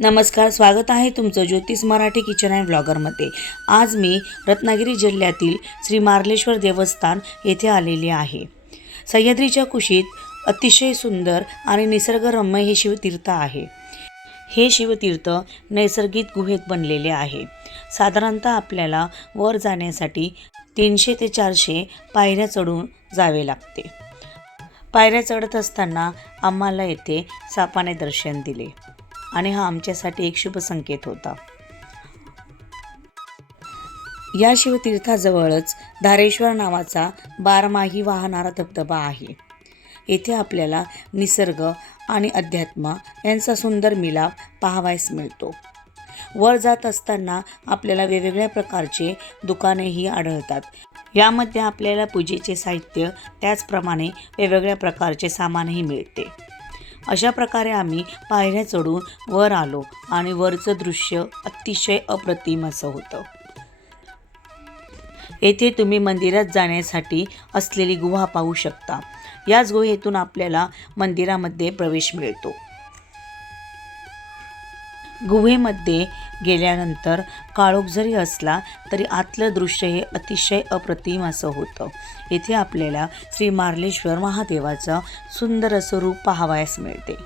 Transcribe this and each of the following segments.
नमस्कार, स्वागत आहे तुमचं ज्योतिष मराठी किचन अँड ब्लॉगरमध्ये। आज मी रत्नागिरी जिल्ह्यातील श्री मार्लेश्वर देवस्थान येथे आलेले आहे। सह्याद्रीच्या कुशीत अतिशय सुंदर आणि निसर्गरम्य हे शिवतीर्थ आहे। हे शिवतीर्थ नैसर्गिक गुहेत बनलेले आहे। साधारणतः आपल्याला वर जाण्यासाठी 300 ते 400 पायऱ्या चढून जावे लागते। पायऱ्या चढत असताना आम्हाला येथे सापाने दर्शन दिले आणि हा आमच्यासाठी एक शुभ संकेत होता। या शिवतीर्थाजवळच धारेश्वर नावाचा बारमाही वाहणारा धबधबा आहे। येथे आपल्याला निसर्ग आणि अध्यात्म यांचा सुंदर मिलाप पाहावयास मिळतो। वर जात असताना आपल्याला वेगवेगळ्या प्रकारचे दुकानेही आढळतात। यामध्ये आपल्याला पूजेचे साहित्य त्याचप्रमाणे वेगवेगळ्या प्रकारचे सामानही मिळते। अशा प्रकारे आम्ही पायऱ्या चढून वर आलो आणि वरचं दृश्य अतिशय अप्रतिम असं होतं। येथे तुम्ही मंदिरात जाण्यासाठी असलेली गुहा पाहू शकता। याच गुहेतून आपल्याला मंदिरामध्ये प्रवेश मिळतो। गुहेमध्ये गेल्यानंतर काळोख जरी असला तरी आतलं दृश्य हे अतिशय अप्रतिम असं होतं। येथे आपल्याला श्री मार्लेश्वर महादेवाचं सुंदर असं रूप पाहावयास मिळते।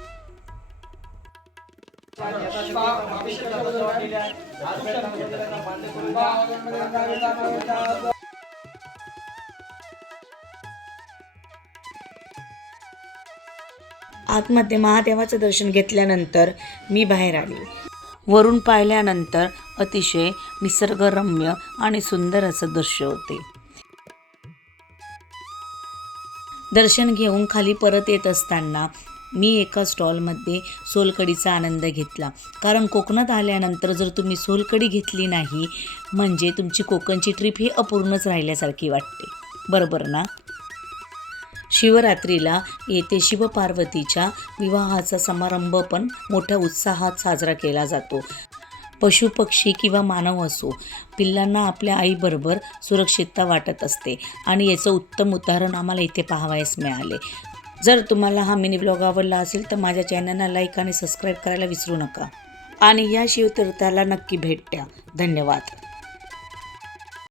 आतमध्ये महादेवाचं दर्शन घेतल्यानंतर मी बाहेर आले। वरून पाहिल्यानंतर अतिशय निसर्गरम्य आणि सुंदर असं दृश्य होते। दर्शन घेऊन खाली परत येत असताना मी एका स्टॉलमध्ये सोलकडीचा आनंद घेतला। कारण कोकणात आल्यानंतर जर तुम्ही सोलकडी घेतली नाही म्हणजे तुमची कोकणची ट्रिप ही अपूर्णच राहिल्यासारखी वाटते, बरोबर ना? शिवरात्रीला येथे शिवपार्वतीच्या विवाहाचा समारंभ पण मोठ्या उत्साहात साजरा केला जातो। पशुपक्षी किंवा मानव असो, पिल्लांना आपल्या आईबरोबर सुरक्षितता वाटत असते आणि याचं उत्तम उदाहरण आम्हाला इथे पाहावयास मिळाले। जर तुम्हाला हा मिनी ब्लॉग आवडला असेल तर माझ्या चॅनलला लाईक आणि सबस्क्राईब करायला विसरू नका आणि या शिवतीर्थाला नक्की भेट द्या। धन्यवाद।